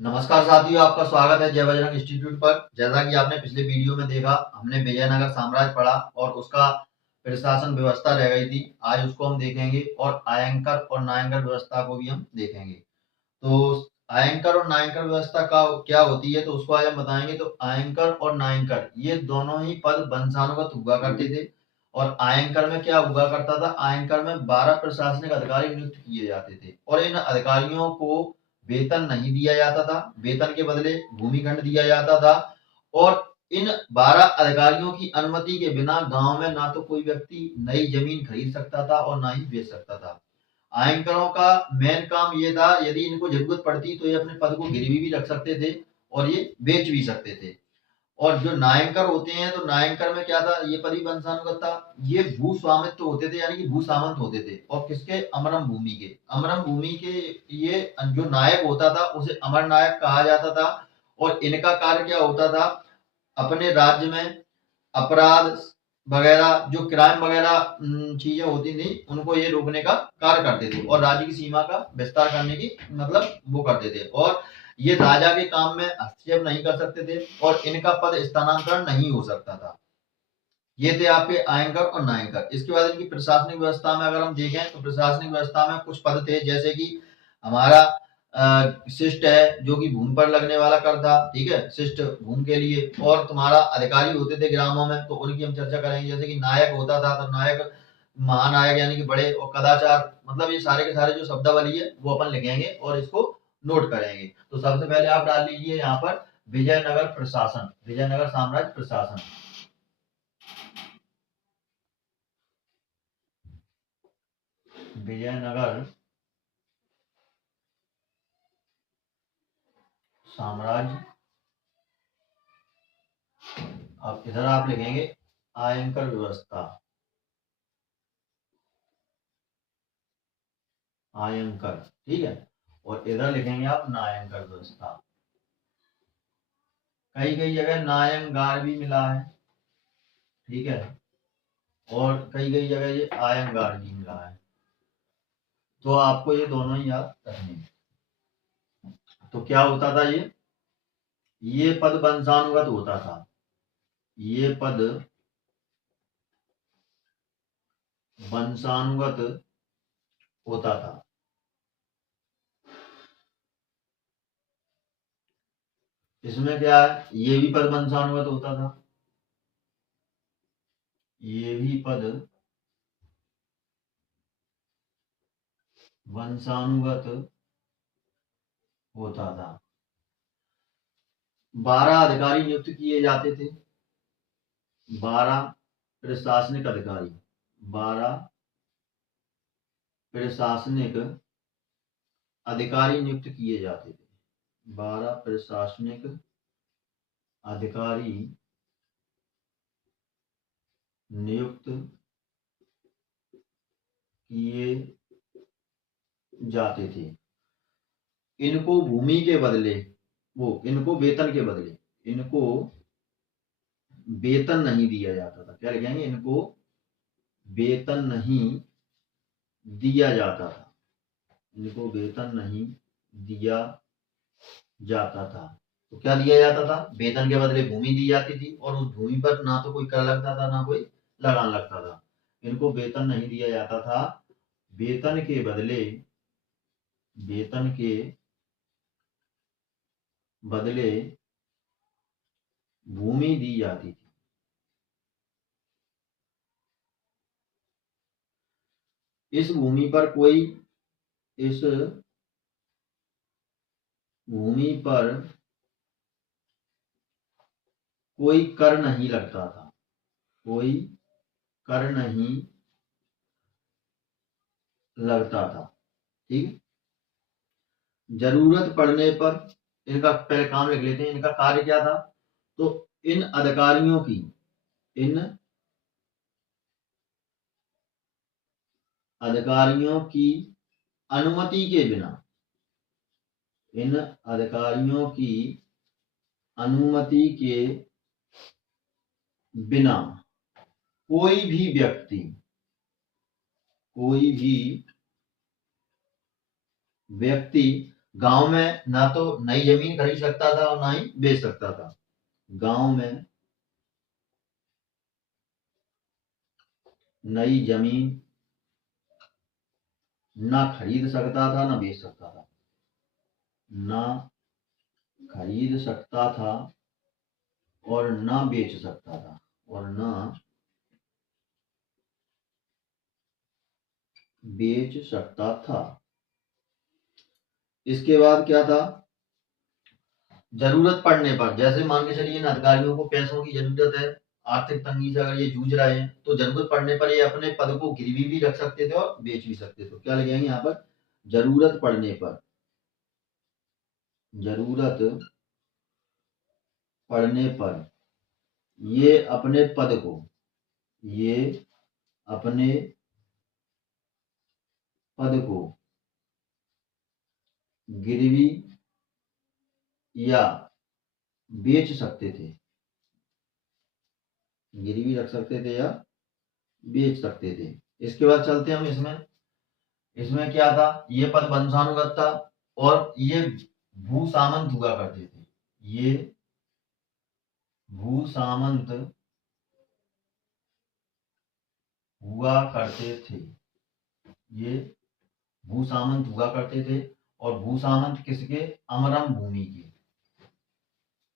नमस्कार साथियों, आपका स्वागत है जय बजरंग इंस्टीट्यूट पर। जैसा कि आपने पिछले वीडियो में देखा, हमने विजयनगर साम्राज्य पढ़ा और उसका प्रशासन व्यवस्था रह गई थी। आज उसको हम देखेंगे और आयंकर और नायंकर व्यवस्था को भी हम देखेंगे। तो आयंकर और नायंकर व्यवस्था का क्या होती है, तो उसको आज हम बताएंगे। तो आयंकर और नायंकर ये दोनों ही पद वंशानुगत हुआ करते थे। और आयंकर में क्या हुआ करता था, आयंकर में 12 प्रशासनिक अधिकारी नियुक्त किए जाते थे और इन अधिकारियों को वेतन नहीं दिया जाता था, वेतन के बदले भूमिखंड दिया जाता था। और इन 12 अधिकारियों की अनुमति के बिना गांव में ना तो कोई व्यक्ति नई जमीन खरीद सकता था और ना ही बेच सकता था। आयंकरों का मेन काम ये था, यदि इनको जरूरत पड़ती तो ये अपने पद को गिरवी भी रख सकते थे और ये बेच भी सकते थे। और जो नायंकर होते हैं, तो नायंकर में क्या था, ये पद भी वंशानुगत था। ये भू स्वामित्व होते थे, यानी कि भू सामंत होते थे। और किसके, अमरम भूमि के। अमरम भूमि के ये जो नायक होता था उसे अमर नायक कहा जाता था। और इनका कार्य क्या होता था, अपने राज्य में अपराध वगैरह, जो क्राइम वगैरह चीजें होती थी, उनको ये रोकने का कार्य करते थे और राज्य की सीमा का विस्तार करने की मतलब वो करते थे। और ये राजा के काम में हस्तक्षेप नहीं कर सकते थे और इनका पद स्थानांतरण नहीं हो सकता था। ये थे आपके आयंकर और नायंकर। इसके बाद इनकी प्रशासनिक व्यवस्था में अगर हम देखें, तो प्रशासनिक व्यवस्था में कुछ पद थे, जैसे कि हमारा शिष्ट है, जो कि भूमि पर लगने वाला कर था। ठीक है, शिष्ट भूमि के लिए। और तुम्हारा अधिकारी होते थे ग्रामों में, तो उनकी हम चर्चा करेंगे। जैसे कि नायक होता था, तो नायक महानायक यानी कि बड़े, और कदाचार, मतलब ये सारे के सारे जो शब्दावली है वो अपन लिखेंगे और इसको नोट करेंगे। तो सबसे पहले आप डाल लीजिए यहाँ पर विजयनगर प्रशासन, विजयनगर साम्राज्य प्रशासन। विजयनगर साम्राज्य। अब इधर आप लिखेंगे आयंकर व्यवस्था, आयंकर। ठीक है, और इधर लिखेंगे आप नायंकर व्यवस्था। कई कई जगह नायंगार भी मिला है, ठीक है, और कई कई जगह ये आयंगार भी मिला है। तो आपको ये दोनों ही याद रखने हैं। तो क्या होता था, ये पद वंशानुगत होता था। ये पद वंशानुगत होता था। इसमें क्या है, ये भी पद वंशानुगत होता था, ये भी पद वंशानुगत होता था। 12 अधिकारी नियुक्त किए जाते थे, 12 प्रशासनिक अधिकारी, 12 प्रशासनिक अधिकारी नियुक्त किए जाते थे। 12 प्रशासनिक अधिकारी नियुक्त किए जाते थे। इनको भूमि के बदले, इनको वेतन के बदले, इनको वेतन नहीं दिया जाता था। क्या लिखेंगे, इनको वेतन नहीं दिया जाता था, इनको वेतन नहीं दिया जाता था। तो क्या दिया जाता था, वेतन के बदले भूमि दी जाती थी और उस भूमि पर ना तो कोई कर लगता था ना कोई लगान लगता था। इनको वेतन नहीं दिया जाता था, वेतन के बदले, वेतन के बदले भूमि दी जाती थी। इस भूमि पर कोई, इस भूमि पर कोई कर नहीं लगता था, कोई कर नहीं लगता था। ठीक, जरूरत पड़ने पर, इनका पहले काम लिख लेते हैं, इनका कार्य क्या था। तो इन अधिकारियों की, इन अधिकारियों की अनुमति के बिना, इन अधिकारियों की अनुमति के बिना कोई भी व्यक्ति, कोई भी व्यक्ति गांव में ना तो नई जमीन खरीद सकता था और ना ही बेच सकता था। गांव में नई जमीन ना खरीद सकता था ना बेच सकता था। ना खरीद सकता था और ना बेच सकता था, और ना बेच सकता था। इसके बाद क्या था, जरूरत पड़ने पर, जैसे मान के चलिए इन अधिकारियों को पैसों की जरूरत है, आर्थिक तंगी से अगर ये जूझ रहे हैं तो जरूरत पड़ने पर ये अपने पद को गिरवी भी रख सकते थे और बेच भी सकते थे। क्या लगेंगे यहाँ पर, जरूरत पड़ने पर, जरूरत पड़ने पर ये अपने पद को, ये अपने पद को गिरवी या बेच सकते थे, गिरवी रख सकते थे या बेच सकते थे। इसके बाद चलते हम इसमें, इसमें क्या था, ये पद वंशानुगत था और ये भू सामंत हुआ करते थे। ये भू सामंत हुआ करते थे, ये भू सामंत हुआ करते थे। और भू सामंत किसके, अमरम भूमि के,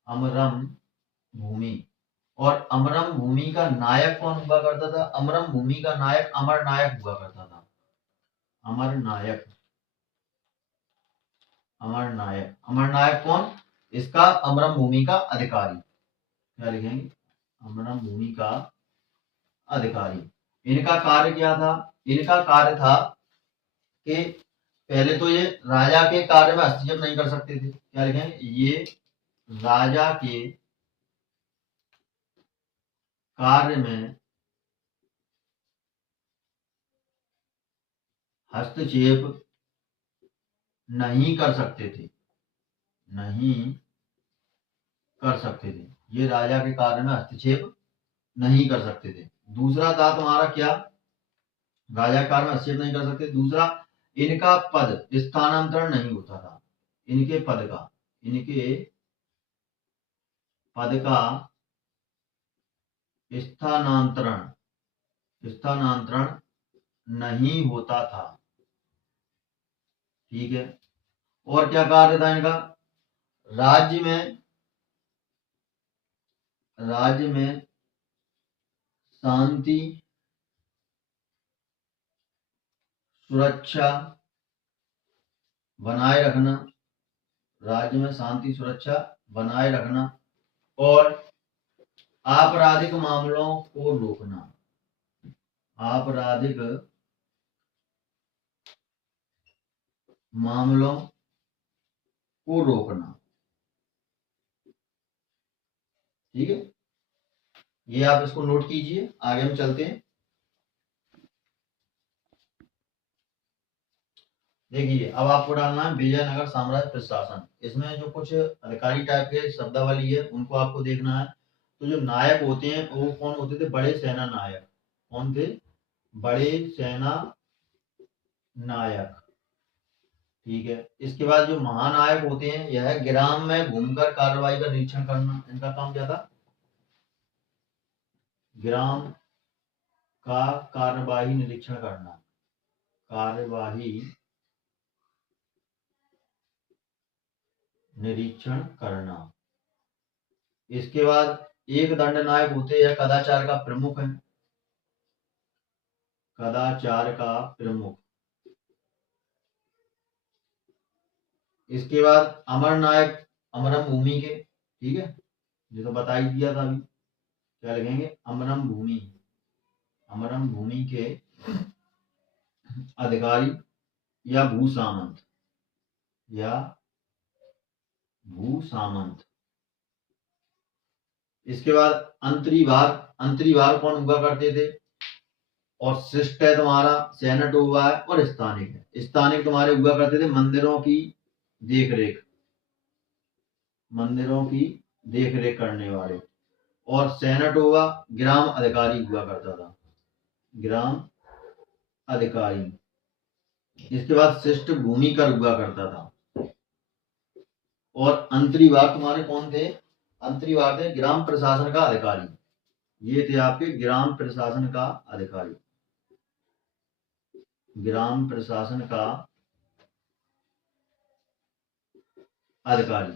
अमरम भूमि। और अमरम भूमि का नायक कौन हुआ करता था, अमरम भूमि का नायक अमर नायक हुआ करता था। अमर नायक, अमर नायक, अमर नायक कौन, इसका अमरम भूमि का अधिकारी। क्या लिखेंगे, अमरम भूमि का अधिकारी। इनका कार्य क्या था, इनका कार्य था कि पहले तो ये राजा के कार्य में हस्तक्षेप नहीं कर सकते थे। क्या लिखेंगे, ये राजा के कार्य में हस्तक्षेप नहीं कर सकते थे, नहीं कर सकते थे। ये राजा के कार्य में हस्तक्षेप नहीं कर सकते थे। दूसरा था तुम्हारा क्या, राजा के कार्य में हस्तक्षेप नहीं कर सकते। दूसरा, इनका पद स्थानांतरण नहीं होता था, इनके पद का, इनके पद का स्थानांतरण, स्थानांतरण नहीं होता था। ठीक है। और क्या कार्य था इनका, राज्य में, राज्य में शांति सुरक्षा बनाए रखना, राज्य में शांति सुरक्षा बनाए रखना और आपराधिक मामलों को रोकना, आपराधिक मामलों को रोकना। ठीक है, ये आप इसको नोट कीजिए, आगे हम चलते हैं। देखिए अब आपको डालना है विजयनगर साम्राज्य प्रशासन। इसमें जो कुछ अधिकारी टाइप के शब्दावली है उनको आपको देखना है। तो जो नायक होते हैं वो कौन होते थे, बड़े सेना नायक। कौन थे, बड़े सेना नायक। ठीक है। इसके बाद जो महानायक होते हैं, यह ग्राम में घूमकर कार्रवाई का निरीक्षण करना, इनका काम क्या था, ग्राम का कार्यवाही निरीक्षण करना, कार्यवाही निरीक्षण करना। इसके बाद एक दंड नायक होते हैं, कदाचार का प्रमुख है, कदाचार का प्रमुख। इसके बाद अमर नायक, अमरम भूमि के। ठीक है, ये तो बता ही दिया था अभी। क्या लिखेंगे, अमरम भूमि, अमरम भूमि के अधिकारी या भू सामंत, या भू सामंत। इसके बाद अंतरीभाग, अंतरीभाग कौन हुआ करते थे, और शिष्ट है तुम्हारा, सेनेट हुआ है और स्थानिक है। स्थानिक तुम्हारे हुआ करते थे मंदिरों की देख रेख, मंदिरों की देख रेख करने वाले। और सेनेट हुआ, ग्राम अधिकारी हुआ करता था, ग्राम अधिकारी। इसके बाद शिष्ट भूमिकर हुआ करता था, और अंतरीवार तुम्हारे कौन थे? अंतरीवार थे ग्राम प्रशासन का अधिकारी। ये थे आपके ग्राम प्रशासन का अधिकारी, ग्राम प्रशासन का अधिकारी।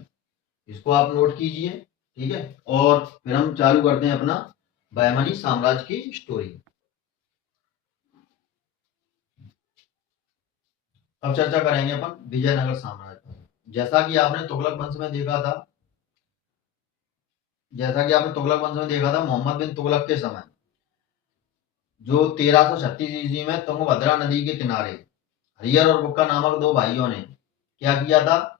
इसको आप नोट कीजिए, ठीक है। और फिर हम चालू करते हैं अपना बहमनी साम्राज्य की स्टोरी। अब चर्चा करेंगे अपन विजयनगर साम्राज्य पर। जैसा कि आपने तुगलक वंश में देखा था, मोहम्मद बिन तुगलक के समय जो 1336 ईस्वी में तुंगभद्रा नदी के किनारे हरिहर और बुक्का नामक दो भाइयों ने क्या किया था?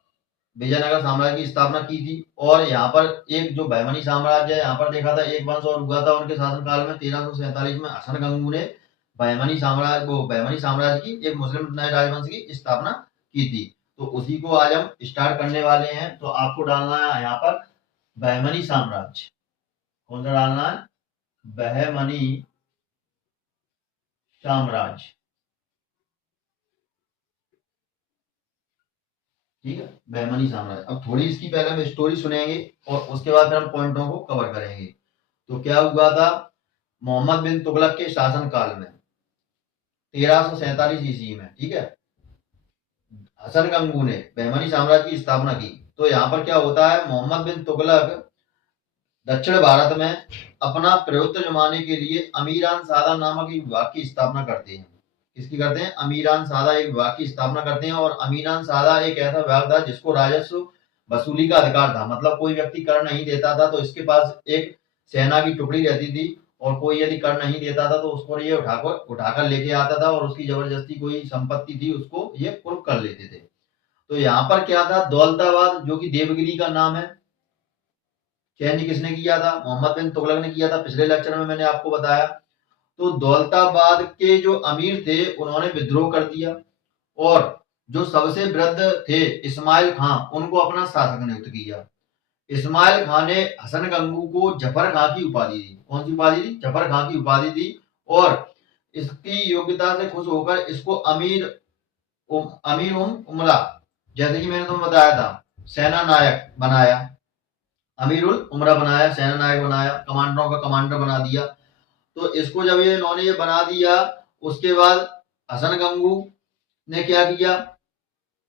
विजयनगर साम्राज्य की स्थापना की थी। और यहाँ पर एक जो बहमनी साम्राज्य है, यहाँ पर देखा था एक वंश और हुआ था उनके शासनकाल में। 1347 में हसन गंगू ने बहमनी साम्राज्य की, एक मुस्लिम नए राजवंश की स्थापना की थी। तो उसी को आज हम स्टार्ट करने वाले हैं। तो आपको डालना है यहाँ पर बहमनी साम्राज्य। कौन सा डालना है? बहमनी साम्राज्य, ठीक है, बहमनी साम्राज्य। अब थोड़ी इसकी पहले हम स्टोरी सुनेंगे और उसके बाद फिर हम पॉइंटों को कवर करेंगे। तो क्या हुआ था? मोहम्मद बिन तुगलक के शासन काल में 1347 ईस्वी में, ठीक है, हसन गंगू ने बहमनी साम्राज्य की स्थापना की। तो यहाँ पर क्या होता है? मोहम्मद बिन तुगलक दक्षिण भारत में अपना प्रभुत्व जमाने के लिए अमीरान सादा नामक एक विभाग की स्थापना करते हैं। किसकी करते हैं? अमीरान सादा एक विभाग की स्थापना करते हैं। और अमीरान सादा एक ऐसा विभाग था जिसको राजस्व वसूली का अधिकार था। मतलब कोई व्यक्ति कर नहीं देता था तो इसके पास एक सेना की टुकड़ी रहती थी, और कोई यदि कर नहीं देता था तो उसको ये उठाकर लेके आता था, और उसकी जबरदस्ती कोई संपत्ति थी उसको ये कुर्क कर लेते थे। तो यहाँ पर क्या था? दौलताबाद, जो कि देवगिरी का नाम है, चेंज किसने किया था? मोहम्मद बिन तुगलक ने किया था। पिछले लेक्चर में मैंने आपको बताया। तो दौलताबाद के जो अमीर थे उन्होंने विद्रोह कर दिया, और जो सबसे वृद्ध थे इस्माइल खां, उनको अपना शासक नियुक्त किया। इस्माइल खां ने हसन गंगू को जफर खां की उपाधि दी। कौन सी उपाधि दी? जफर खां की उपाधि दी। और इसकी योग्यता से खुश होकर इसको अमीर उमरा, जैसे कि मैंने तुम्हें बताया था, सेना नायक बनाया, अमीरुल उमरा बनाया, सेना नायक बनाया, कमांडरों का कमांडर बना दिया। तो इसको जब इन्होंने ये बना दिया, उसके बाद हसन गंगू ने क्या किया?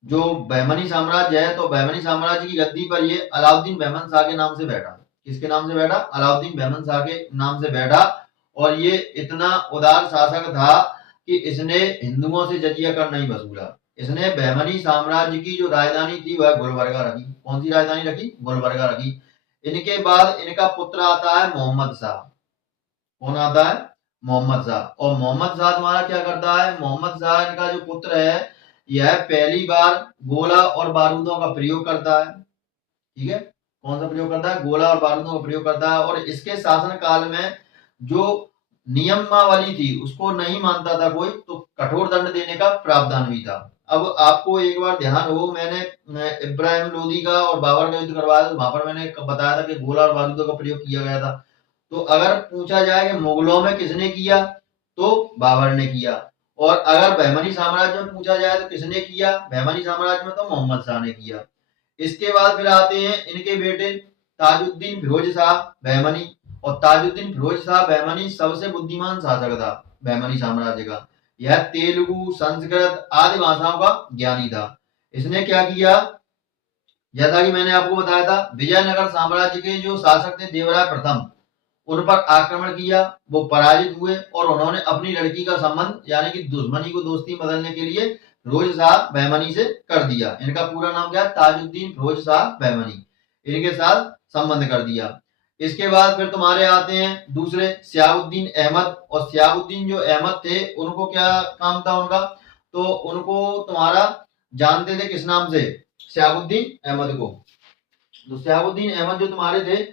जो बहमनी साम्राज्य है, तो बहमनी साम्राज्य की गद्दी पर ये अलाउद्दीन बहमन शाह के नाम से बैठा। किसके नाम से बैठा? अलाउद्दीन बहमन शाह के नाम से बैठा। और ये इतना उदार शासक था कि इसने हिंदुओं से जजिया कर नहीं वसूला। इसने बहमनी साम्राज्य की जो राजधानी थी वह गुलबर्गा रखी। कौन सी राजधानी रखी? गुलबर्गा रखी। इनके बाद इनका पुत्र आता है मोहम्मद शाह। कौन आता है? मोहम्मद शाह। और मोहम्मद शाह तुम्हारा क्या करता है? मोहम्मद शाह इनका जो पुत्र है, यह पहली बार गोला और बारूदों का प्रयोग करता है। ठीक है, कौन सा प्रयोग करता है? गोला और बारूदों का प्रयोग करता है। और इसके शासन काल में जो नियमावली थी उसको नहीं मानता था कोई, तो कठोर दंड देने का प्रावधान भी था। अब आपको एक बार ध्यान हो, मैंने इब्राहिम लोदी का और बाबर का युद्ध करवाया था, वहां पर मैंने बताया था कि गोला और बारूदों का प्रयोग किया गया था। तो अगर पूछा जाए कि मुगलों में किसने किया, तो बाबर ने किया। और अगर बहमनी साम्राज्य में पूछा जाए तो किसने किया? बहमनी साम्राज्य में तो मोहम्मद शाह ने किया। इसके बाद फिर आते हैं इनके बेटे ताजुद्दीन फिरोज शाह बहमनी। और ताजुद्दीन फिरोज शाह बहमनी सबसे बुद्धिमान शासक था बहमनी साम्राज्य का। यह तेलुगु, संस्कृत आदि भाषाओं का ज्ञानी था। इसने क्या किया? जैसा कि मैंने आपको बताया था, विजयनगर साम्राज्य के जो शासक थे देवराय प्रथम, उन पर आक्रमण किया, वो पराजित हुए, और उन्होंने अपनी लड़की का संबंध यानी कि दुश्मनी को दोस्ती बदलने के लिए फिरोज शाह बहमनी से कर दिया। इनका पूरा नाम क्या है? ताजुद्दीन फिरोज शाह बहमनी। इनके साथ संबंध कर दिया। इसके बाद फिर तुम्हारे आते हैं दूसरे सियाउद्दीन अहमद। और सियाउद्दीन जो अहमद थे उनको क्या काम था उनका? तो उनको तुम्हारा जानते थे किस नाम से? सियाउद्दीन अहमद को। तो सियाउद्दीन अहमद जो तुम्हारे थे,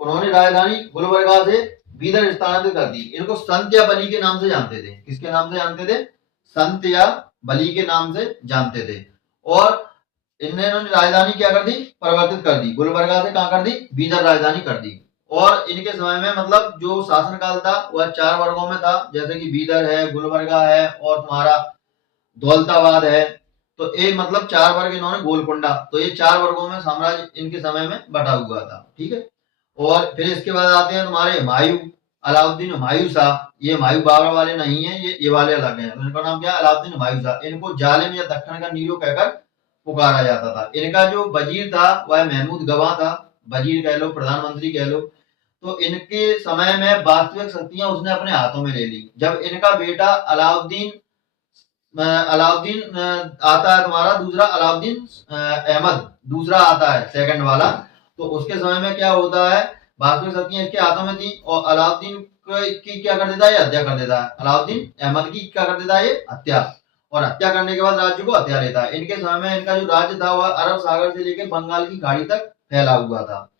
उन्होंने राजधानी गुलबर्गा से बीदर स्थानांतरित कर दी। इनको संत या बली के नाम से जानते थे। किसके नाम से जानते थे? संत या बली के नाम से जानते थे। और इन्होंने राजधानी क्या कर दी? परिवर्तित कर दी। गुलबर्गा से कहां कर दी? बीदर राजधानी कर दी। और इनके समय में मतलब जो शासनकाल था वह 4 वर्गों में था, जैसे कि बीदर है, गुलबर्गा है, और तुम्हारा दौलताबाद है। तो ये मतलब 4 वर्ग इन्होंने गोलकुंडा, तो ये 4 वर्गों में साम्राज्य इनके समय में बटा हुआ था। ठीक है, और फिर इसके बाद आते हैं तुम्हारे हुमायूं, अलाउद्दीन हुमायूं शाह। ये हुमायूं बाबर वाले नहीं है, ये वाले अलग हैं। इनका नाम क्या है? अलाउद्दीन हुमायूं शाह। इनको जालिम या दक्कन का नीरो कहकर पुकारा जाता था। इनका जो वजीर था वह महमूद गवाह था, वजीर कह लो, प्रधानमंत्री कह लो। तो इनके समय में वास्तविक शक्तियां उसने अपने हाथों में ले ली। जब इनका बेटा अलाउद्दीन अलाउद्दीन आता है तुम्हारा, दूसरा अलाउद्दीन अहमद दूसरा आता है, सेकंड वाला, तो उसके समय में क्या होता है, वास्तविक शक्तियां इसके हाथों में थी और अलाउद्दीन की क्या कर देता है, हत्या कर देता है। अलाउद्दीन अहमद की क्या कर देता है, ये हत्या, और हत्या करने के बाद राज्य को हत्या लेता है। इनके समय में इनका जो राज्य था वह अरब सागर से लेकर बंगाल की खाड़ी तक फैला हुआ था।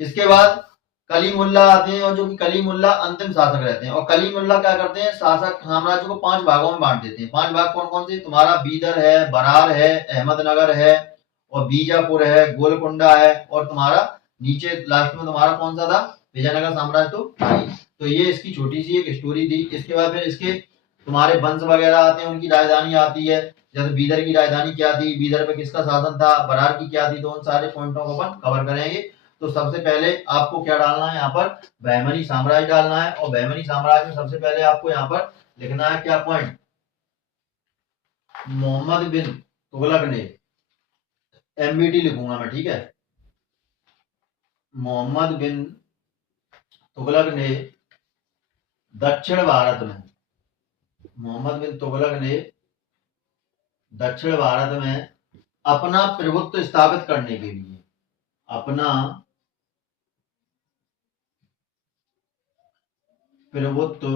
इसके बाद कलीमुल्ला आते हैं, और जो कि कलीमुल्ला अंतिम शासक रहते हैं। और कलीमुल्ला क्या करते हैं, शासक साम्राज्य को 5 भागों में बांट देते हैं। 5 भाग कौन कौन से? तुम्हारा बीदर है, बरार है, अहमदनगर है, और बीजापुर है, गोलकुंडा है, और तुम्हारा नीचे लास्ट में तुम्हारा कौन सा था, विजयनगर साम्राज्य। तो ये इसकी छोटी सी एक स्टोरी थी। इसके बाद फिर इसके तुम्हारे वंश वगैरह आते हैं, उनकी राजधानी आती है। जैसे बीदर की राजधानी क्या थी, बीदर पे किसका शासन था, बरार की क्या थी, तो उन सारे पॉइंटों को अपन कवर करेंगे। तो सबसे पहले आपको क्या डालना है, यहाँ पर बहमनी साम्राज्य डालना है। और बहमनी साम्राज्य में सबसे पहले आपको यहाँ पर लिखना है क्या पॉइंट, मोहम्मद बिन तुगलक ने, एमबीटी लिखूंगा मैं, ठीक है, मोहम्मद बिन तुगलक ने दक्षिण भारत में, मोहम्मद बिन तुगलक ने दक्षिण भारत में अपना प्रभुत्व स्थापित करने के लिए, अपना प्रभुत्व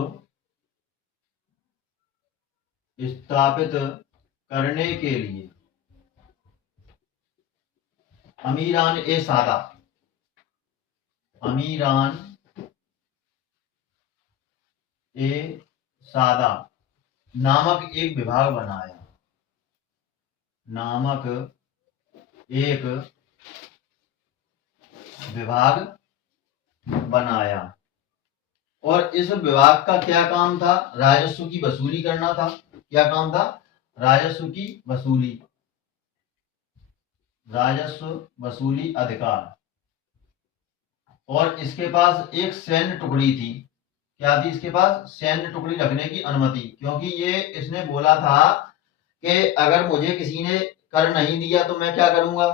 स्थापित करने के लिए अमीरान ए सादा, अमीरान ए सादा नामक एक विभाग बनाया, नामक एक विभाग बनाया। और इस विभाग का क्या काम था, राजस्व की वसूली करना था। क्या काम था, राजस्व की वसूली, राजस्व वसूली अधिकार। और इसके पास एक सैन्य टुकड़ी थी। क्या थी इसके पास, सैन्य टुकड़ी रखने की अनुमति, क्योंकि ये इसने बोला था कि अगर मुझे किसी ने कर नहीं दिया तो मैं क्या करूंगा,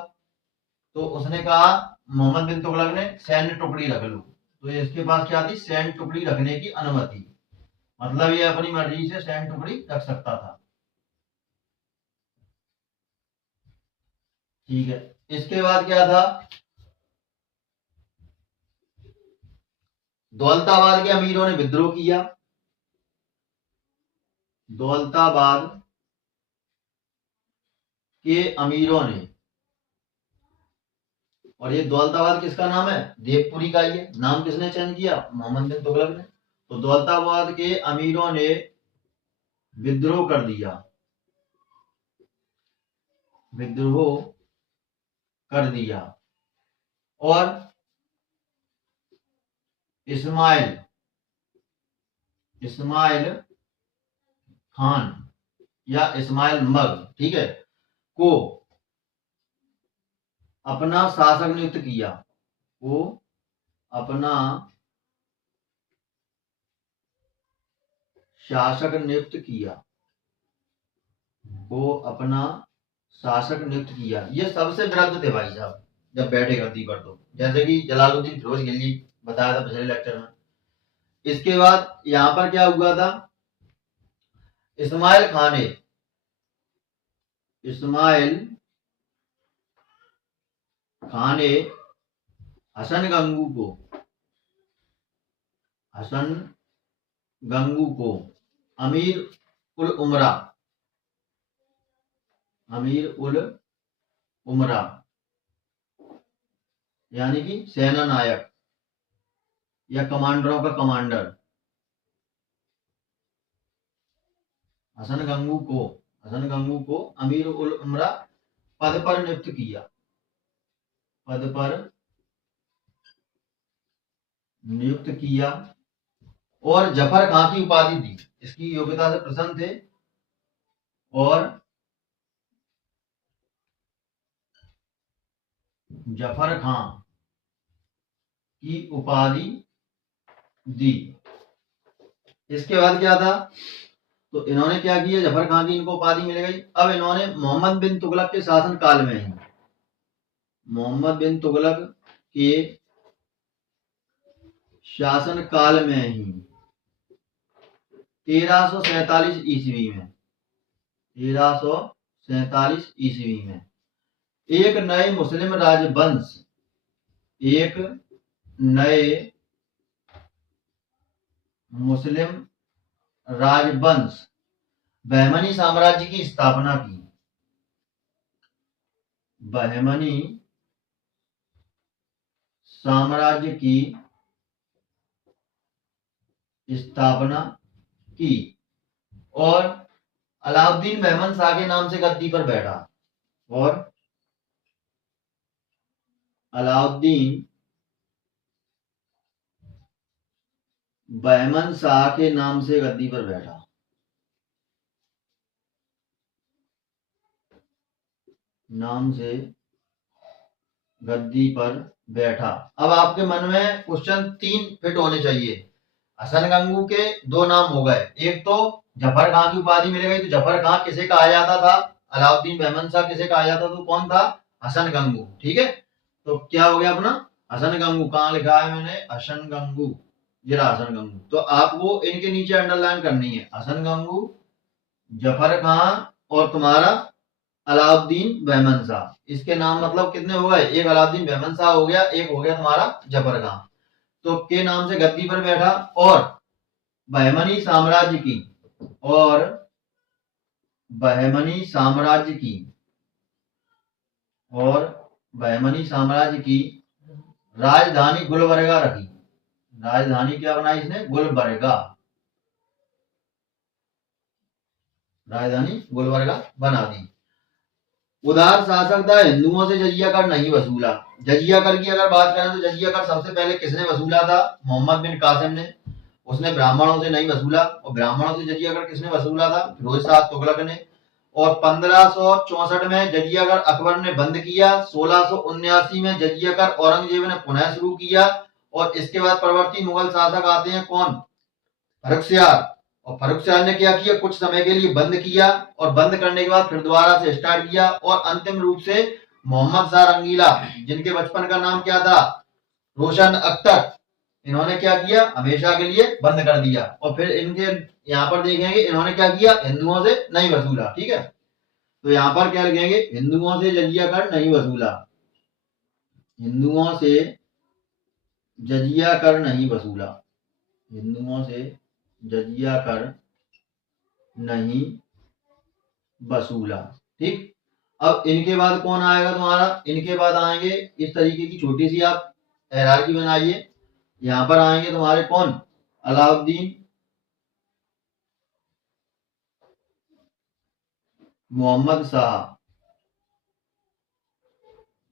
तो उसने कहा मोहम्मद बिन तुगलक ने सैन्य टुकड़ी रख लो। तो इसके पास क्या थी, सैन्य टुकड़ी रखने की अनुमति, मतलब ये अपनी मर्जी से सैन्य टुकड़ी रख सकता था। ठीक है, इसके बाद क्या था, दौलताबाद के अमीरों ने विद्रोह किया, दौलताबाद के अमीरों ने, और ये दौलताबाद किसका नाम है, देवपुरी का। ये नाम किसने चयन किया, मोहम्मद बिन तुगलक ने। तो दौलताबाद के अमीरों ने विद्रोह कर दिया, विद्रोह कर दिया, और इस्माइल खान या इस्माइल मग, ठीक है, को अपना शासक नियुक्त किया, को अपना शासक नियुक्त किया, को अपना शासक नियुक्त किया। ये सबसे विरुद्ध थे भाई साहब जब बैठे गद्दी पर, तो जैसे कि जलालुद्दीन फिरोज खिलजी बताया था पिछले लेक्चर में। इसके बाद यहां पर क्या हुआ था, इस्माइल खान ने, इस्माइल खान ने हसन गंगू को, हसन गंगू को अमीर उल उमरा, अमीर उल उमरा यानी कि सेना नायक या कमांडरों का कमांडर, हसन गंगू को अमीर उल उमरा पद पर नियुक्त किया, पद पर नियुक्त किया। और जफर खां की उपाधि दी, इसकी योग्यता से प्रसन्न थे, और जफर खां की उपाधि दी। इसके बाद क्या था, तो इन्होंने क्या किया, जफर खां की इनको उपाधि मिल गई। अब इन्होंने मोहम्मद बिन तुगलक के शासन काल में ही, मोहम्मद बिन तुगलक के शासन काल में ही 1347 ईस्वी में, 1347 ईस्वी में एक नए मुस्लिम राजवंश, एक नए मुस्लिम राजवंश बहमनी साम्राज्य की स्थापना की। बहमनी साम्राज्य की स्थापना की और अलाउद्दीन बहमन शाह के नाम से गद्दी पर बैठा। और अलाउद्दीन बहमन शाह के नाम से गद्दी पर बैठा। नाम से गद्दी पर बैठा। अब आपके मन में क्वेश्चन 3 फिट होने चाहिए। हसन गंगू के 2 नाम हो गए, एक तो जफर खां की उपाधि मिल गई, तो जफर खां किसे कहा जाता था, अलाउद्दीन बहमन शाह किसे कहा जाता था, तो कौन था, हसन गंगू। ठीक है, तो क्या हो गया अपना हसन गंगू। कहां लिखा है मैंने, हसन गंगू, जरा हसन गंगू। तो आपको इनके नीचे अंडरलाइन करनी है, हसन गंगू, जफर खां और तुम्हारा अलाउद्दीन बहमन शाह। इसके नाम मतलब कितने हो गए, एक अलाउद्दीन बहमन शाह हो गया, एक हो गया तुम्हारा जफर खां। तो के नाम से गद्दी पर बैठा और बहमनी साम्राज्य की, और बहमनी साम्राज्य की, और बहमनी साम्राज्य की राजधानी गुलबर्गा रखी। राजधानी क्या बनाई इसने, गुलबर्गा, राजधानी गुलबर्गा बना दी। उदार शासक था, हिंदुओं से जजिया कर नहीं वसूला। जजिया कर की अगर बात करें तो जजिया कर सबसे पहले किसने वसूला था, मोहम्मद बिन कासिम ने। उसने ब्राह्मणों से नहीं वसूला, और ब्राह्मणों से जजिया कर किसने वसूला था, फिरोज शाह तुगलक ने। और 1564 में जजिया कर अकबर ने बंद किया। 1679 में जजिया कर औरंगजेब ने पुनः शुरू किया। और इसके बाद परवर्ती मुगल शासक आते हैं कौन, फर्रुखसियार। और फर्रुखसियार ने क्या किया, कुछ समय के लिए बंद किया, और बंद करने के बाद फिर दोबारा से स्टार्ट किया। और अंतिम रूप से मोहम्मद शाह रंगीला, जिनके बचपन का नाम क्या था, रोशन अख्तर, इन्होंने क्या किया, हमेशा के लिए बंद कर दिया। और फिर इनके यहाँ पर देखेंगे इन्होंने क्या किया, हिंदुओं से नहीं वसूला। ठीक है, तो यहाँ पर क्या लिखेंगे, हिंदुओं से जजिया कर नहीं वसूला, हिंदुओं से जजिया कर नहीं वसूला, हिंदुओं से जजिया कर नहीं वसूला। ठीक, अब इनके बाद कौन आएगा तुम्हारा, इनके बाद आएंगे इस तरीके की छोटी सी आप हायरार्की बनाइए। यहां पर आएंगे तुम्हारे कौन, अलाउद्दीन मोहम्मद शाह,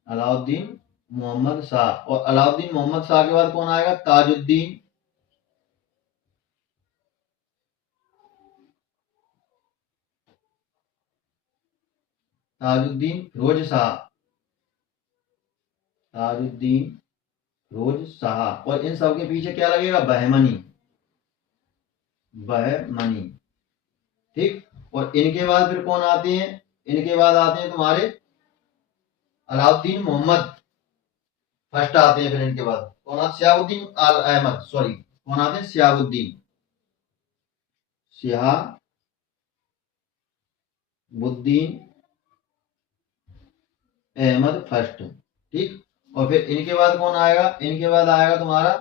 अलाउद्दीन मोहम्मद शाह। और अलाउद्दीन मोहम्मद शाह के बाद कौन आएगा, ताजुद्दीन, ताजुद्दीन फिरोज शाह, ताजुद्दीन फिरोज शाह। और इन सब के पीछे क्या लगेगा, बहमनी, बहमनी। ठीक, और इनके बाद फिर कौन आते हैं, इनके बाद आते हैं तुम्हारे अलाउद्दीन मोहम्मद, फर्स्ट आते हैं। फिर इनके बाद कौन आते, सियाबुद्दीन अल अहमद, सॉरी कौन आते हैं, सियाबुद्दीन, सियाबुद्दीन अहमद फर्स्ट। ठीक, और फिर इनके बाद कौन आएगा, इनके बाद आएगा तुम्हारा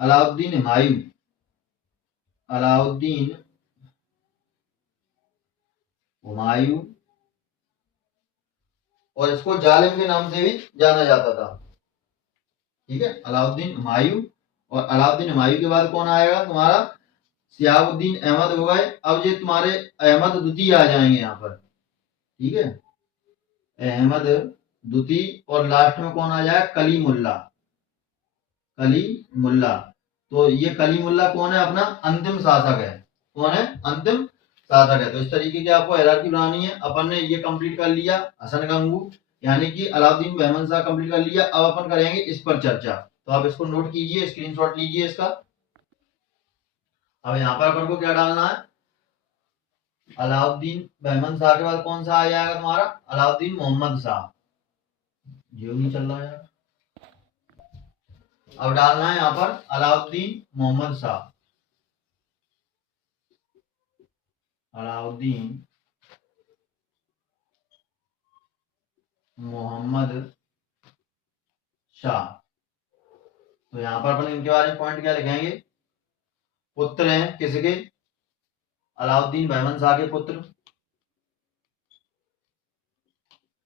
अलाउद्दीन हुमायूं, अलाउद्दीन हुमायूं, और इसको जालिम के नाम से भी जाना जाता था। ठीक है, अलाउद्दीन हुमायूं। और अलाउद्दीन हुमायूं के बाद कौन आएगा तुम्हारा, सियाबुद्दीन अहमद हो गए। अब ये तुम्हारे अहमद द्वितीय आ जाएंगे यहाँ पर। ठीक है, अहमद द्वितीय। और लास्ट में कौन आ जाए, कलीमुल्ला, कलीमुल्ला। तो ये कलीमुल्ला कौन है, अपना अंतिम शासक है। कौन है, अंतिम शासक है। तो इस तरीके की आपको हायरार्की बनानी है। अपन ने ये कंप्लीट कर लिया, हसन गंगू, यानी कि अलाउद्दीन बहमन शाह कंप्लीट कर लिया। अब अपन करेंगे इस पर चर्चा, तो आप इसको नोट कीजिए, स्क्रीनशॉट लीजिए इसका। अब यहाँ पर अपन को क्या डालना है, अलाउद्दीन बहमन शाह के बाद कौन सा आ जाएगा तुम्हारा, अलाउद्दीन मोहम्मद शाह। जो नहीं चल रहा है, अब डालना है यहाँ पर अलाउद्दीन मोहम्मद शाह, अलाउद्दीन मोहम्मद शाह। तो यहाँ पर अपन इनके बारे में पॉइंट क्या लिखेंगे, पुत्र हैं किसके, अलाउद्दीन बहमन शाह के पुत्र,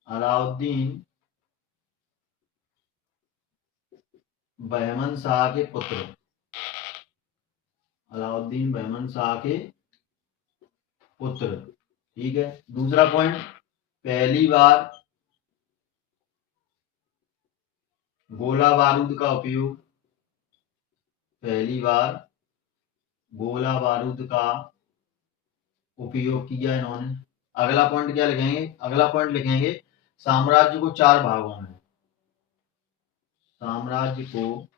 अलाउद्दीन बहमन शाह के पुत्र, अलाउद्दीन बहमन शाह के पुत्र। ठीक है, दूसरा पॉइंट, पहली बार गोला बारूद का उपयोग, पहली बार गोला बारूद का उपयोग किया इन्होंने। अगला पॉइंट क्या लिखेंगे, अगला पॉइंट लिखेंगे साम्राज्य को 4 भागों में, साम्राज्य को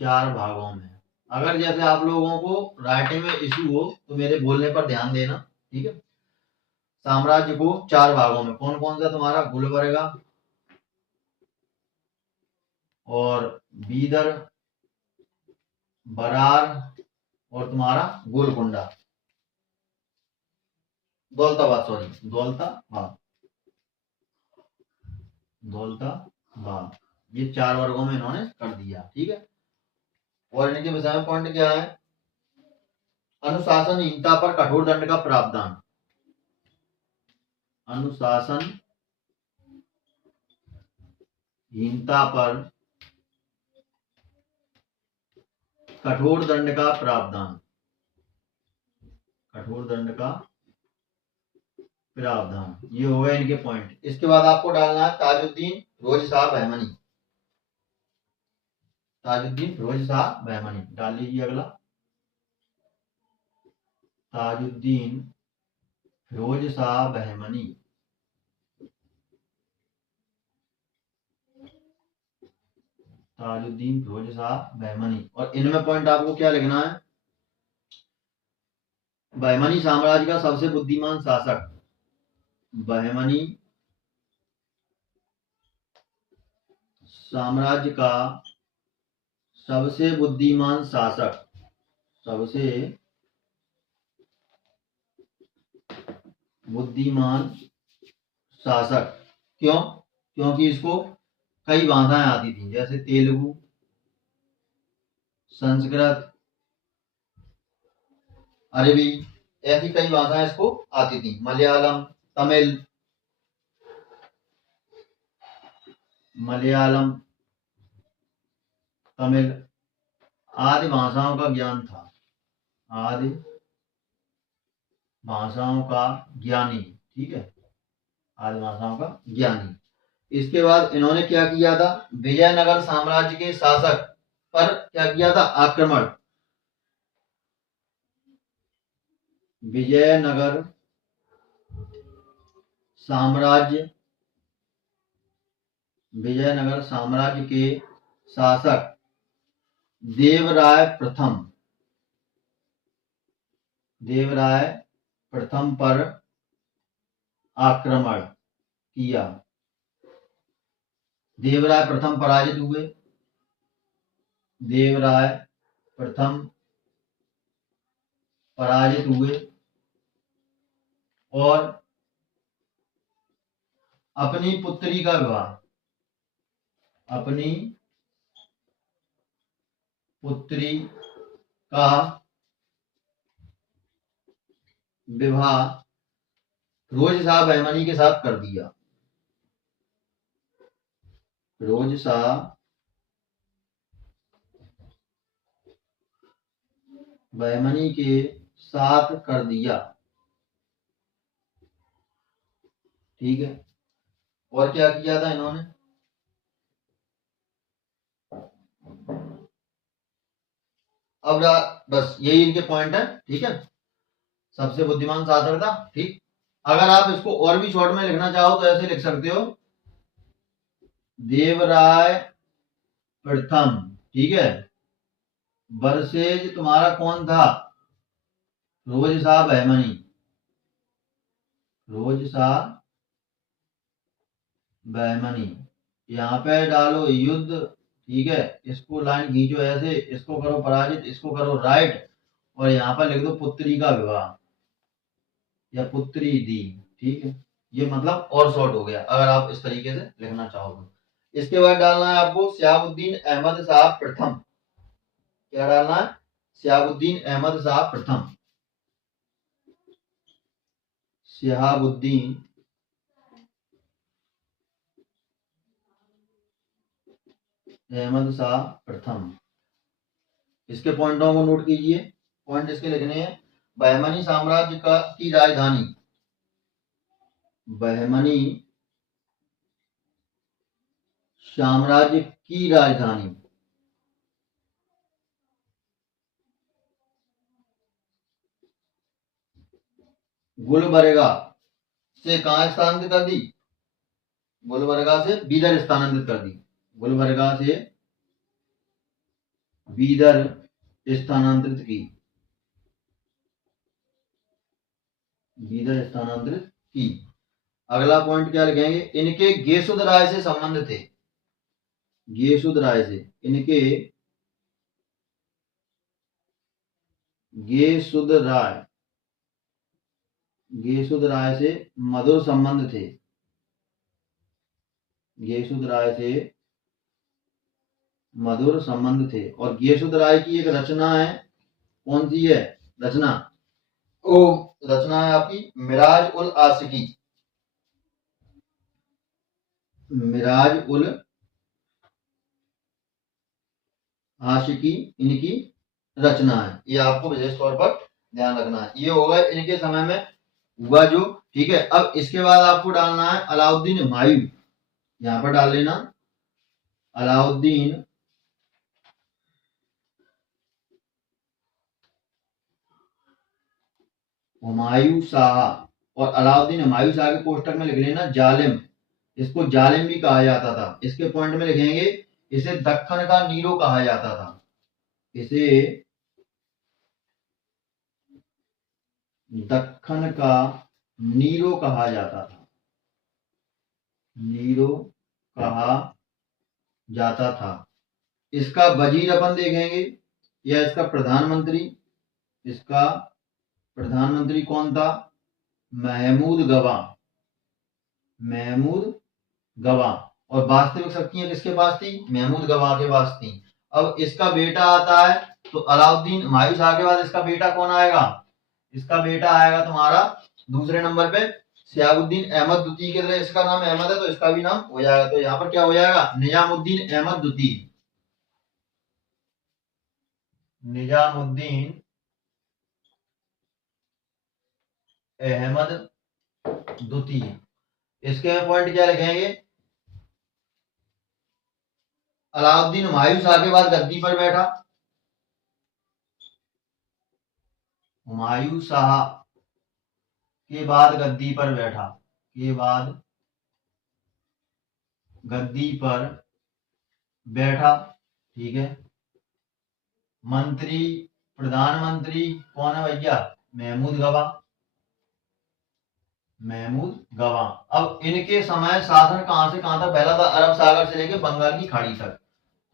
4 भागों में। अगर जैसे आप लोगों को राइटिंग में इशू हो तो मेरे बोलने पर ध्यान देना, ठीक है। साम्राज्य को 4 भागों में, कौन कौन सा, तुम्हारा गुलबर्गा और बीदर, बरार और तुम्हारा गोलकुंडा, दौलताबाद, सॉरी दौलताबाद, दौलताबाद, ये 4 वर्गों में इन्होंने कर दिया। ठीक है, और इनके विषय में पॉइंट क्या है, अनुशासनहीनता पर कठोर दंड का प्रावधान, अनुशासनहीनता पर कठोर दंड का प्रावधान, कठोर दंड का प्रावधान, ये हो गए इनके पॉइंट। इसके बाद आपको डालना है ताजुद्दीन फिरोज शाह बहमनी, ताजुद्दीन फिरोज शाह बहमनी डाल लीजिए। अगला ताजुद्दीन फिरोज शाह बहमनी, ताजुद्दीन फिरोज शाह बहमनी। और इनमें पॉइंट आपको क्या लिखना है, बहमनी साम्राज्य का सबसे बुद्धिमान शासक, बहमनी साम्राज्य का सबसे बुद्धिमान शासक, सबसे बुद्धिमान शासक। क्यों, क्योंकि इसको कई भाषाएं आती थी, जैसे तेलुगु, संस्कृत, अरबी, ऐसी कई भाषाएं इसको आती थी, मलयालम, तमिल, मलयालम, तमिल आदि भाषाओं का ज्ञान था, आदि भाषाओं का ज्ञानी। ठीक है, आदि भाषाओं का ज्ञानी। इसके बाद इन्होंने क्या किया था, विजयनगर साम्राज्य के शासक पर क्या किया था, आक्रमण, विजयनगर साम्राज्य, विजयनगर साम्राज्य के शासक देवराय प्रथम, देवराय प्रथम पर आक्रमण किया, देवराय प्रथम पराजित हुए, देवराय प्रथम पराजित हुए और अपनी पुत्री का विवाह, अपनी पुत्री का विवाह फिरोज शाह बहमनी के साथ कर दिया, फिरोज शाह बहमनी के साथ कर दिया। ठीक है, और क्या किया था इन्होंने, अब बस यही इनके पॉइंट है। ठीक है, सबसे बुद्धिमान शासक था, ठीक। अगर आप इसको और भी शॉर्ट में लिखना चाहो तो ऐसे लिख सकते हो, देवराय प्रथम, ठीक है, वर्सेज तुम्हारा कौन था, रोज शाह बहमनी, रोज शाह बहमनी। यहाँ पे डालो युद्ध, ठीक है, इसको लाइन खींचो ऐसे, इसको करो पराजित, इसको करो राइट, और यहाँ पर लिख दो पुत्री का विवाह या पुत्री दी, ठीक है। ये मतलब और शॉर्ट हो गया अगर आप इस तरीके से लिखना चाहो तो। इसके बाद डालना है आपको शहाबुद्दीन अहमद शाह प्रथम। क्या डालना है, शहाबुद्दीन अहमद शाह प्रथम, शहाबुद्दीन अहमद शाह प्रथम। इसके पॉइंटों को नोट कीजिए, पॉइंट इसके लिखने हैं। बहमनी साम्राज्य का की राजधानी, बहमनी साम्राज्य की राजधानी, गुलबर्गा से कहां स्थानांतरित कर दी, गुलबर्गा से बीदर स्थानांतरित कर दी, गुलबर्गा से बीदर स्थानांतरित की, बीदर स्थानांतरित की। अगला पॉइंट क्या लिखेंगे, इनके गेसुद राय से संबंध थे, गेसुद राय से, इनके गेसुद राय, गेसुद राय से मधुर संबंध थे, गेसुद राय से मधुर संबंध थे। और गेसुद राय की एक रचना है, कौन सी है रचना, ओ रचना है आपकी मिराज उल आशिकी, मिराज उल आशिकी इनकी रचना है। ये आपको विशेष तौर पर ध्यान रखना है। ये होगा इनके समय में हुआ जो, ठीक है। अब इसके बाद आपको डालना है अलाउद्दीन हुमायूं, यहां पर डाल लेना अलाउद्दीन हुमायूं शाह, और अलाउद्दीन हुमायूं शाह के कोष्टक में लिख लेना जालिम, इसको जालिम भी कहा जाता था। इसके पॉइंट में लिखेंगे इसे दक्कन का नीरो कहा जाता था, इसे दक्कन का नीरो कहा जाता था, नीरो कहा जाता था। इसका वजीर अपन देखेंगे या इसका प्रधानमंत्री, इसका प्रधानमंत्री कौन था, महमूद गवा, महमूद गवा। और वास्तविक शक्तियां किसके पास थी, महमूद गवा के पास थी। अब इसका बेटा आता है, तो अलाउद्दीन हुमायूं शाह के बाद इसका बेटा कौन आएगा, इसका बेटा आएगा तुम्हारा दूसरे नंबर पे शहाबुद्दीन अहमद द्वितीय के तरह, इसका नाम अहमद है तो इसका भी नाम हो जाएगा, तो यहाँ पर क्या हो जाएगा निजामुद्दीन अहमद द्वितीय, निजामुद्दीन अहमद द्वितीय। इसके पॉइंट क्या लिखेंगे, अलाउद्दीन हुमायूं शाह के बाद गद्दी पर बैठा, हुमायूं शाह के बाद गद्दी पर बैठा, के बाद गद्दी पर बैठा, ठीक है। मंत्री प्रधानमंत्री कौन है भैया, महमूद गवा, महमूद गवा। अब इनके समय शासन कहां से कहां तक फैला था, अरब सागर से लेकर बंगाल की खाड़ी तक।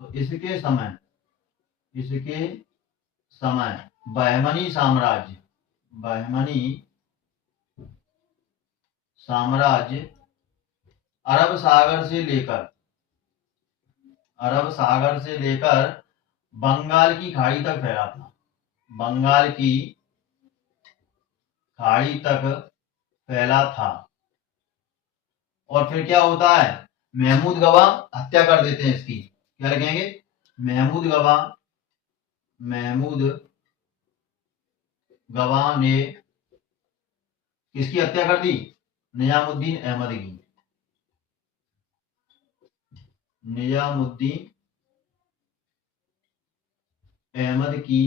तो इसके समय, इसके समय बहमनी साम्राज्य, बहमनी साम्राज्य अरब सागर से लेकर, अरब सागर से लेकर बंगाल की खाड़ी तक फैला था, बंगाल की खाड़ी तक फैला था। और फिर क्या होता है, महमूद गवा हत्या कर देते हैं इसकी, क्या लिखेंगे महमूद गवा, महमूद गवा ने किसकी हत्या कर दी, निजामुद्दीन अहमद की, निजामुद्दीन अहमद की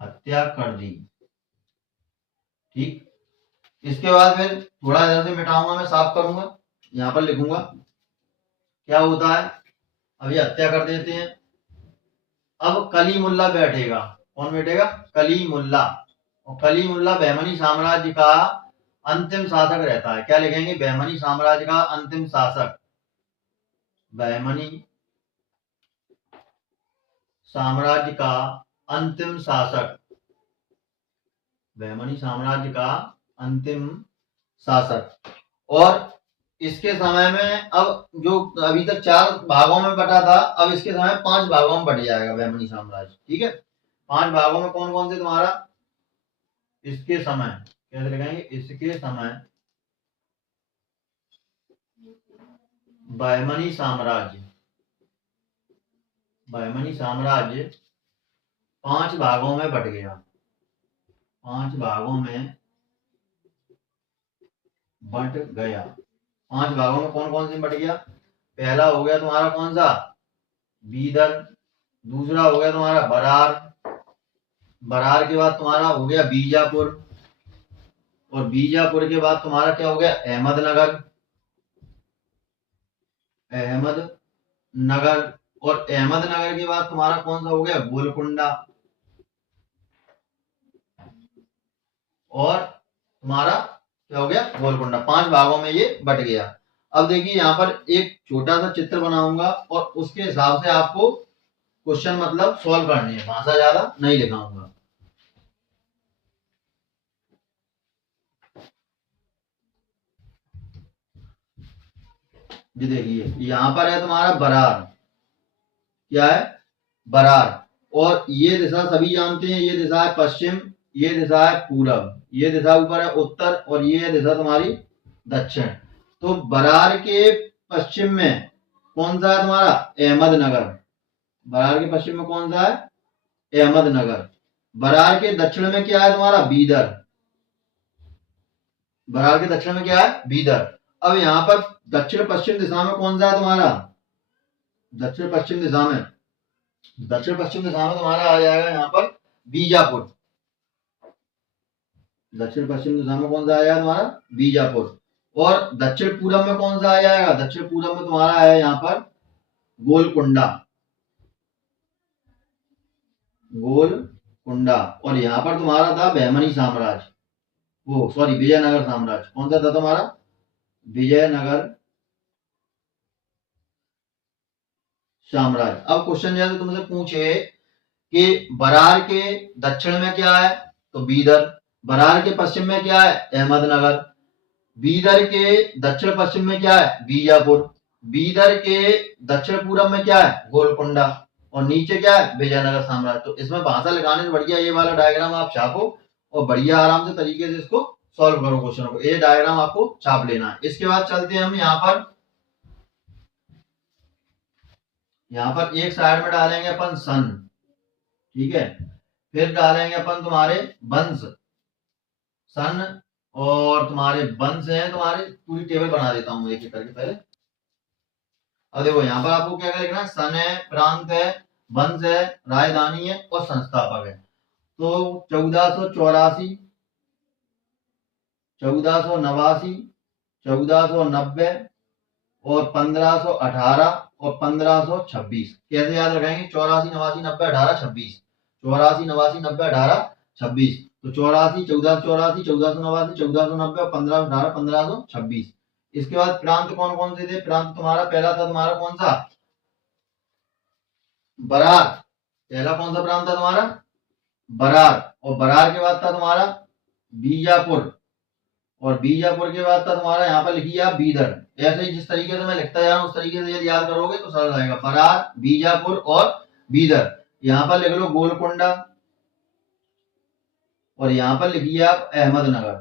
हत्या कर दी, ठीक। इसके बाद फिर थोड़ा इधर से मिटाऊंगा, मैं साफ करूंगा, यहाँ पर लिखूंगा क्या होता है। अभी हत्या कर देते हैं। अब कलीमुल्ला बैठेगा। कौन बैठेगा? कलीमुल्ला। और कलीमुल्ला बहमनी साम्राज्य का अंतिम शासक रहता है। क्या लिखेंगे? बहमनी साम्राज्य का अंतिम शासक। बहमनी साम्राज्य का अंतिम शासक। बहमनी साम्राज्य का अंतिम शासक। और इसके समय में अब जो अभी तक 4 भागों में बटा था, अब इसके समय 5 भागों में बट जाएगा बहमनी साम्राज्य। ठीक है, 5 भागों में कौन कौन से तुम्हारा? इसके समय, कैसे लिखेंगे? इसके समय बहमनी साम्राज्य। बहमनी साम्राज्य 5 भागों में बट गया। 5 भागों में बट गया। 5 भागों में कौन कौन से बट गया? पहला हो गया तुम्हारा कौन सा? बीदर। दूसरा हो गया तुम्हारा बरार। बरार के बाद तुम्हारा हो गया बीजापुर। और बीजापुर के बाद तुम्हारा क्या हो गया? अहमदनगर। अहमदनगर। और अहमदनगर के बाद तुम्हारा कौन सा हो गया? गोलकुंडा। और तुम्हारा क्या हो गया? गोलकुंडा। 5 भागों में ये बट गया। अब देखिए यहाँ पर एक छोटा सा चित्र बनाऊंगा और उसके हिसाब से आपको क्वेश्चन मतलब सॉल्व करनी है। भाषा ज्यादा नहीं लिखाऊंगा। ये देखिए यहाँ पर है तुम्हारा बरार। क्या है? बरार। और ये दिशा सभी जानते हैं, ये दिशा है पश्चिम, ये दिशा है पूरब, ये दिशा ऊपर है उत्तर, और ये दिशा तुम्हारी दक्षिण। तो बरार के पश्चिम में कौन सा है तुम्हारा? अहमदनगर। बरार के पश्चिम में कौन सा है? अहमदनगर। बरार के दक्षिण में क्या है तुम्हारा? बीदर। बरार के दक्षिण में क्या है? बीदर। अब यहाँ पर दक्षिण पश्चिम दिशा में कौन सा है तुम्हारा? दक्षिण पश्चिम दिशा में, दक्षिण पश्चिम दिशा में तुम्हारा आ जाएगा यहाँ पर बीजापुर। दक्षिण पश्चिम दिशा में कौन सा आया तुम्हारा? बीजापुर। और दक्षिण पूरब में कौन सा आ जाएगा? दक्षिण पूरब में तुम्हारा है यहाँ पर गोलकुंडा। गोलकुंडा। और यहाँ पर तुम्हारा था बहमनी साम्राज्य, वो सॉरी विजयनगर साम्राज्य। कौन सा था तुम्हारा? विजयनगर साम्राज्य। अब क्वेश्चन जैसे तुमसे पूछे कि बरार के दक्षिण में क्या है, तो बीदर। बरार के पश्चिम में क्या है? अहमदनगर। बीदर के दक्षिण पश्चिम में क्या है? बीजापुर। बीदर के दक्षिण पूरब में क्या है? गोलकुंडा। और नीचे क्या है? विजयनगर साम्राज्य। तो इसमें भाषा लगाने से बढ़िया ये वाला डायग्राम आप छापो और बढ़िया आराम से तरीके से इसको सॉल्व करो क्वेश्चन को। ये डायग्राम आपको छाप लेना है। इसके बाद चलते हैं हम यहाँ पर एक साइड में डालेंगे अपन सन। ठीक है, फिर डालेंगे अपन तुम्हारे वंश। सन और तुम्हारे वंश है, तुम्हारे पूरी टेबल बना देता हूँ एक एक करके पहले। अब देखो यहाँ पर आपको क्या क्या लिखना है? सन है, प्रांत है, वंश है, राजधानी है और संस्थापक है। तो 1484, 1489, 1490 और 1518 और 1526। कैसे याद रखेंगे? 84, 89, 90, 18, 26। 84, 89, 90, 18, 26। तो 84, 1484, 1489, 1490 और 1518, 1526। इसके बाद प्रांत कौन कौन से थे? प्रांत तुम्हारा पहला था तुम्हारा कौन सा? बरार। पहला कौन सा प्रांत था तुम्हारा? बरार। और बरार के बाद था तुम्हारा बीजापुर। और बीजापुर के बाद था तुम्हारा यहाँ पर लिखिए आप बीदर। ऐसे ही जिस तरीके से मैं लिखता जा रहा हूँ उस तरीके से यदि याद करोगे तो सरल रहेगा। बरार, बीजापुर और बीदर। यहाँ पर लिख लो गोलकुंडा। और यहाँ पर लिखिए आप अहमदनगर।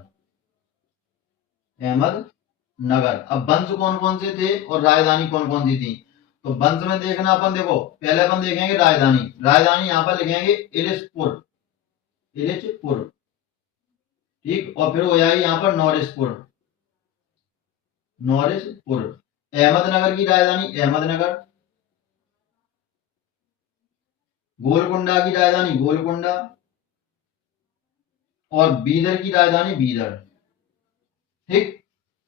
अहमदनगर। अब वंश कौन कौन से थे और राजधानी कौन कौन सी थी? तो वंश में देखना अपन, देखो पहले अपन देखेंगे राजधानी। राजधानी यहाँ पर लिखेंगे इलिसपुर। इलिचपुर। ठीक, और फिर हो जाएगी यहाँ पर नौरिसपुर। नौरिसपुर। अहमदनगर की राजधानी अहमदनगर। गोलकुंडा की राजधानी गोलकुंडा। और बीदर की राजधानी बीदर। ठीक,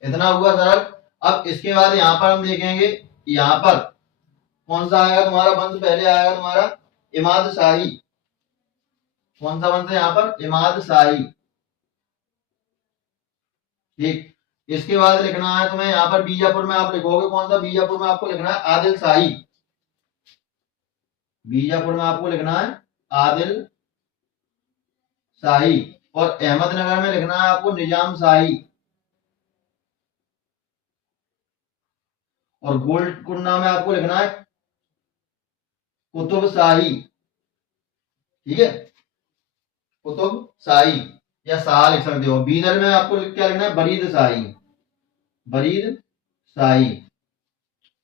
इतना हुआ सरल। अब इसके बाद यहाँ पर हम देखेंगे, यहाँ पर कौन सा आएगा तुम्हारा वंश, पहले आएगा तुम्हारा इमाद शाही। कौन सा वंश है यहाँ पर, इमाद शाही। ठीक, इसके बाद लिखना है तुम्हें यहाँ पर बीजापुर में, आप लिखोगे कौन सा, बीजापुर में आपको लिखना है आदिल शाही। बीजापुर में आपको लिखना है आदिल शाही। और अहमदनगर में लिखना है आपको निजाम शाही। और गोलकुंडा में आपको लिखना है कुतुब शाही। ठीक है, कुतुब शाही या शाह लिख सकते हो। बीदर में आपको क्या लिखना है, बरीद शाही। बरीद शाही।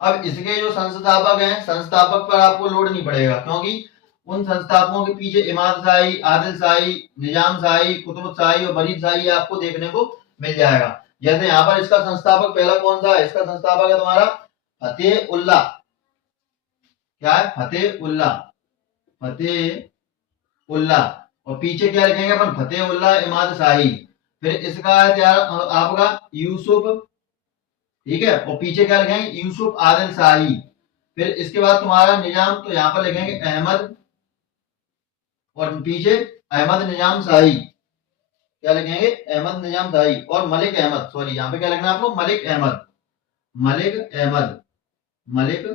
अब इसके जो संस्थापक हैं, संस्थापक पर आपको लोड नहीं पड़ेगा, क्योंकि उन संस्थापकों के पीछे इमाद शाही, आदिल शाही, निजाम शाही, कुतुब शाही और बरीद शाही आपको देखने को मिल जाएगा। जैसे यहाँ पर इसका संस्थापक पहला कौन सा है, इसका संस्थापक है तुम्हारा फतेह उल्लाह। क्या है, फतेह उल्लाह। फतेह उल्लाह। और पीछे क्या लिखेंगे अपन, फतेह उल्लाह इमाद शाही। फिर इसका है त्यार आपका यूसुफ। ठीक है, और पीछे क्या लिखेंगे, यूसुफ आदिल शाही। फिर इसके बाद तुम्हारा निजाम, तो यहाँ पर लिखेंगे अहमद, और पीछे अहमद निजाम शाही। क्या लिखेंगे, अहमद निजाम शाही। और मलिक अहमद, सॉरी यहाँ पे क्या लिखना है आपको, मलिक अहमद। मलिक अहमद। मलिक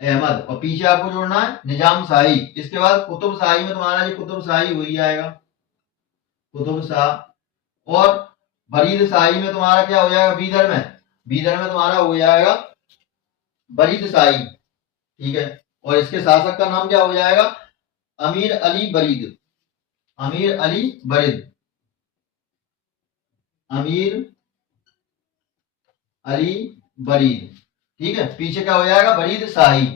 अहमद। और पीछे आपको जोड़ना है निजाम शाही। इसके बाद कुतुब शाही में तुम्हारा जो कुतुब शाही वही आएगा, कुतुब शाह। और बरीद शाही में तुम्हारा क्या हो जाएगा, बीदर में, बीदर में तुम्हारा हो जाएगा बरीद शाही। ठीक है, और इसके शासक का नाम क्या हो जाएगा, अमीर अली बरीद। अमीर अली बरीद। अमीर अली बरीद। ठीक है, पीछे क्या हो जाएगा, बरीद शाही।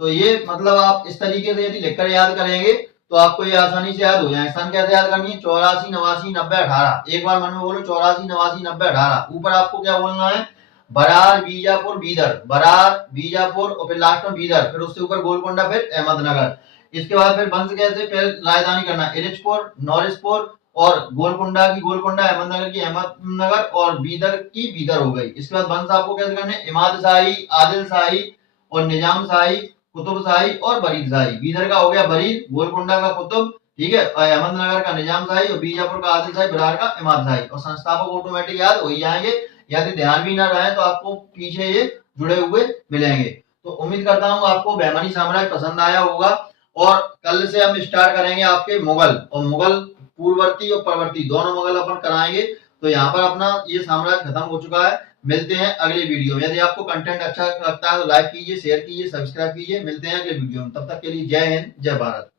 तो ये मतलब आप इस तरीके से यदि लिखकर याद करेंगे तो आपको ये आसानी से याद हो जाए। सन कैसे याद करनी है, 84, 89, 90, 18। एक बार मन में बोलो 84, 89, 90, 18। ऊपर आपको क्या बोलना है, बरार, बीजापुर, बीदर। बरार, बीजापुर और फिर लास्ट में बीदर, फिर उससे ऊपर गोलकोंडा, फिर अहमदनगर। इसके बाद फिर वंश कैसे पहले राजधानी करना, इरिचपुर, नौरिसपुर, और गोलकुंडा की गोलकुंडा, अहमदनगर की अहमदनगर, और बीदर की बीदर हो गई। इसके बाद वंश आपको कैसे करने, इमाद शाही, आदिल शाही और निजाम शाही, कुतुब शाही और बरीद शाही। बीदर का हो गया बरीद, गोलकुंडा का कुतुब, ठीक है, अहमदनगर का निजाम शाही और बीजापुर का आदिल शाही, बरार का इमाद शाही। और संस्थापक ऑटोमेटिक याद हो ही जाएंगे। यदि ध्यान भी ना रहे तो आपको पीछे ये जुड़े हुए मिलेंगे। तो उम्मीद करता हूँ आपको बहमनी साम्राज्य पसंद आया होगा। और कल से हम स्टार्ट करेंगे आपके मुगल, और मुगल पूर्ववर्ती और परवर्ती दोनों मुगल अपन कराएंगे। तो यहाँ पर अपना ये साम्राज्य खत्म हो चुका है। मिलते हैं अगले वीडियो में। यदि आपको कंटेंट अच्छा लगता है तो लाइक कीजिए, शेयर कीजिए, सब्सक्राइब कीजिए। मिलते हैं अगले वीडियो में, तब तक के लिए जय हिंद, जय भारत।